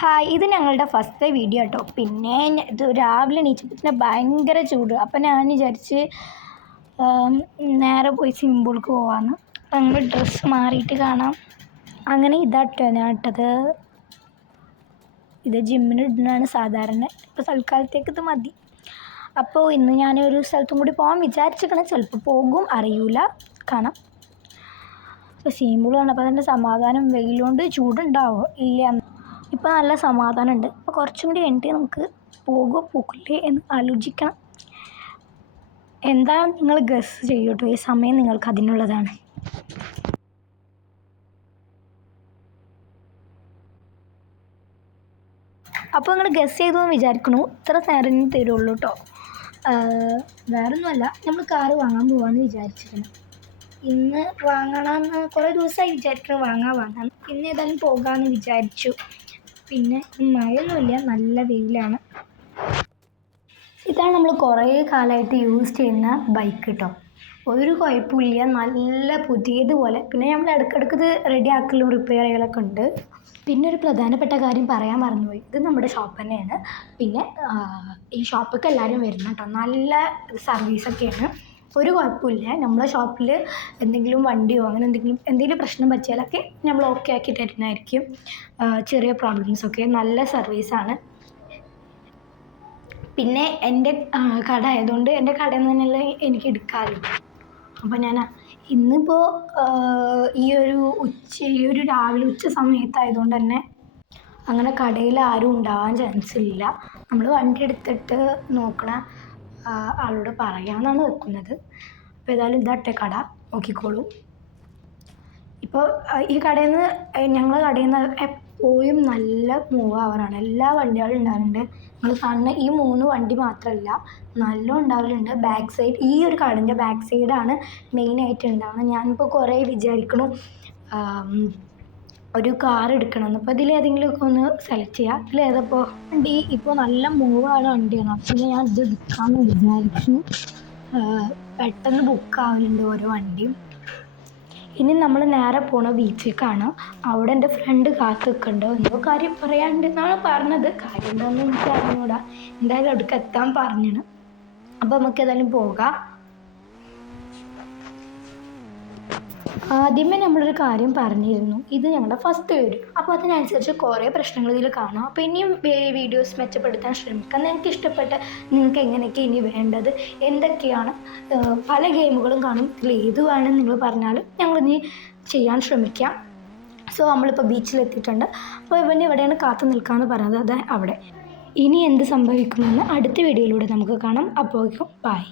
Hi, ഇത് ഞങ്ങളുടെ ഫസ്റ്റത്തെ വീഡിയോ കേട്ടോ. പിന്നെ ഇത് രാവിലെ എണീച്ചപ്പോൾ ഭയങ്കര ചൂട്. അപ്പം ഞാൻ വിചാരിച്ച് നേരെ പോയി സ്വിമ്മിംഗ് പൂൾക്ക് പോകാമെന്ന്. അപ്പം നമ്മൾ ഡ്രസ്സ് മാറിയിട്ട് കാണാം. അങ്ങനെ ഇതാട്ടോ ഞാൻ ഇട്ടത്. ഇത് ജിമ്മിന് ഇടുന്നതാണ് സാധാരണ. ഇപ്പോൾ തൽക്കാലത്തേക്ക് ഇത് മതി. അപ്പോൾ ഇന്ന് ഞാനൊരു സ്ഥലത്തും കൂടി പോകാൻ വിചാരിച്ചിരിക്കണം. ചിലപ്പോൾ പോകും, അറിയില്ല, കാണാം. ഇപ്പോൾ സ്വിമ്മിംഗ് പൂൾ കണ്ടപ്പോൾ തന്നെ സമാധാനം. വെയിലുകൊണ്ട് ചൂടുണ്ടാവോ ഇല്ല. ഇപ്പോൾ നല്ല സമാധാനമുണ്ട്. അപ്പോൾ കുറച്ചും കൂടി കഴിഞ്ഞിട്ട് നമുക്ക് പോകില്ലേ എന്ന് ആലോചിക്കണം. എന്താണ് നിങ്ങൾ ഗസ് ചെയ്യൂട്ടോ. ഈ സമയം നിങ്ങൾക്ക് അതിനുള്ളതാണ്. അപ്പോൾ നിങ്ങൾ ഗസ് ചെയ്തു എന്ന് വിചാരിക്കണു. ഇത്ര നേരം തരുള്ളൂ കേട്ടോ. വേറൊന്നുമല്ല, നമ്മൾ കാറ് വാങ്ങാൻ പോകാമെന്ന് വിചാരിച്ചിരുന്നു. ഇന്ന് വാങ്ങണമെന്ന് കുറേ ദിവസമായി വാങ്ങാൻ ഇന്ന് ഏതായാലും പോകാമെന്ന് വിചാരിച്ചു. പിന്നെ മഴയൊന്നുമില്ല, നല്ല വെയിലാണ്. ഇതാണ് നമ്മൾ കുറേ കാലമായിട്ട് യൂസ് ചെയ്യുന്ന ബൈക്ക് കേട്ടോ. ഒരു കുഴപ്പമില്ല, നല്ല പുതിയതുപോലെ. പിന്നെ നമ്മൾ ഇടയ്ക്കിടയ്ക്ക് ഇത് റെഡി ആക്കലും റിപ്പയർ ചെയ്യലൊക്കെ ഉണ്ട്. പിന്നെ ഒരു പ്രധാനപ്പെട്ട കാര്യം പറയാൻ മറന്നുപോയി. ഇത് നമ്മുടെ ഷോപ്പ് തന്നെയാണ്. പിന്നെ ഈ ഷോപ്പൊക്കെ എല്ലാവരും വരുന്നു കേട്ടോ. നല്ല സർവീസൊക്കെയാണ്, ഒരു കുഴപ്പമില്ല. നമ്മളെ ഷോപ്പിൽ എന്തെങ്കിലും വണ്ടിയോ അങ്ങനെ എന്തെങ്കിലും പ്രശ്നം പറ്റിയാലൊക്കെ നമ്മൾ ഓക്കെ ആക്കി തരുന്നതായിരിക്കും. ചെറിയ പ്രോബ്ലംസൊക്കെ. നല്ല സർവീസാണ്. പിന്നെ എൻ്റെ കട ആയതുകൊണ്ട് എൻ്റെ കടയിൽ നിന്ന് തന്നെയല്ലേ എനിക്ക് എടുക്കാമല്ലോ. അപ്പോൾ ഞാൻ ഇന്നിപ്പോൾ ഈ ഒരു രാവിലെ ഉച്ച സമയത്തായതുകൊണ്ട് തന്നെ അങ്ങനെ കടയിൽ ആരും ഉണ്ടാവാൻ ചാൻസ് ഇല്ല. നമ്മൾ വണ്ടി എടുത്തിട്ട് നോക്കണ ആളോട് പറയാമെന്നാണ് വെക്കുന്നത്. അപ്പോൾ ഏതായാലും ഇതാട്ടെ കട, നോക്കിക്കോളൂ. ഇപ്പോൾ ഈ കടയിൽ നിന്ന് ഞങ്ങളുടെ കടയിൽ നിന്ന് എപ്പോഴും നല്ല മൂവ് ആവാറാണ്. എല്ലാ വണ്ടികളും ഉണ്ടാവാറുണ്ട്. നിങ്ങൾ കാണുന്ന ഈ 3 വണ്ടി മാത്രമല്ല, നല്ല ഉണ്ടാവലുണ്ട്. ബാക്ക് സൈഡ്, ഈ ഒരു കടൻ്റെ ബാക്ക് സൈഡാണ് മെയിനായിട്ട് ഉണ്ടാവുന്നത്. ഞാനിപ്പോൾ കുറേ വിചാരിക്കണു ഒരു കാർ എടുക്കണമെന്ന്. അപ്പോൾ ഇതിലേതെങ്കിലുമൊക്കെ ഒന്ന് സെലക്ട് ചെയ്യുക. ഇതിലേതപ്പോൾ വണ്ടി ഇപ്പോൾ നല്ല മൂവാണ് വണ്ടിയാണ്. അപ്പോൾ ഞാൻ ഇത് എടുക്കാമെന്ന് വിചാരിച്ചു. പെട്ടെന്ന് ബുക്കാവലുണ്ട് ഓരോ വണ്ടിയും. ഇനി നമ്മൾ നേരെ പോണ ബീച്ചിലേക്കാണ്. അവിടെ എൻ്റെ ഫ്രണ്ട് കാത്ത് നിൽക്കുന്നുണ്ട്. എന്തോ കാര്യം പറയാനുണ്ടെന്നാണ് പറഞ്ഞത്. കാര്യം എന്താണെന്ന് എനിക്ക് അറിഞ്ഞൂടാ. എന്തായാലും അവിടേക്ക് എത്താൻ പറഞ്ഞാണ്. അപ്പോൾ നമുക്ക് ഏതായാലും പോകാം. ആദ്യമേ നമ്മളൊരു കാര്യം പറഞ്ഞിരുന്നു, ഇത് ഞങ്ങളുടെ ഫസ്റ്റ് വീഡിയോ. അപ്പോൾ അതിനനുസരിച്ച് കുറേ പ്രശ്നങ്ങൾ ഇതിൽ കാണാം. അപ്പോൾ ഇനിയും വീഡിയോസ് മെച്ചപ്പെടുത്താൻ ശ്രമിക്കാം. നിങ്ങൾക്ക് ഇഷ്ടപ്പെട്ട, നിങ്ങൾക്ക് എങ്ങനെയൊക്കെ ഇനി വേണ്ടത്, എന്തൊക്കെയാണ്, പല ഗെയിമുകളും കാണും. ഇതിൽ ഏത് വേണമെന്ന് നിങ്ങൾ പറഞ്ഞാലും ഞങ്ങളിനി ചെയ്യാൻ ശ്രമിക്കാം. സോ നമ്മളിപ്പോൾ ബീച്ചിലെത്തിയിട്ടുണ്ട്. അപ്പോൾ ഇവിടെയാണ് കാത്തു നിൽക്കാമെന്ന് പറയുന്നത്. അത് അവിടെ. ഇനി എന്ത് സംഭവിക്കുമെന്ന് അടുത്ത വീഡിയോയിലൂടെ നമുക്ക് കാണാം. അപ്പോഴേക്കും ബൈ.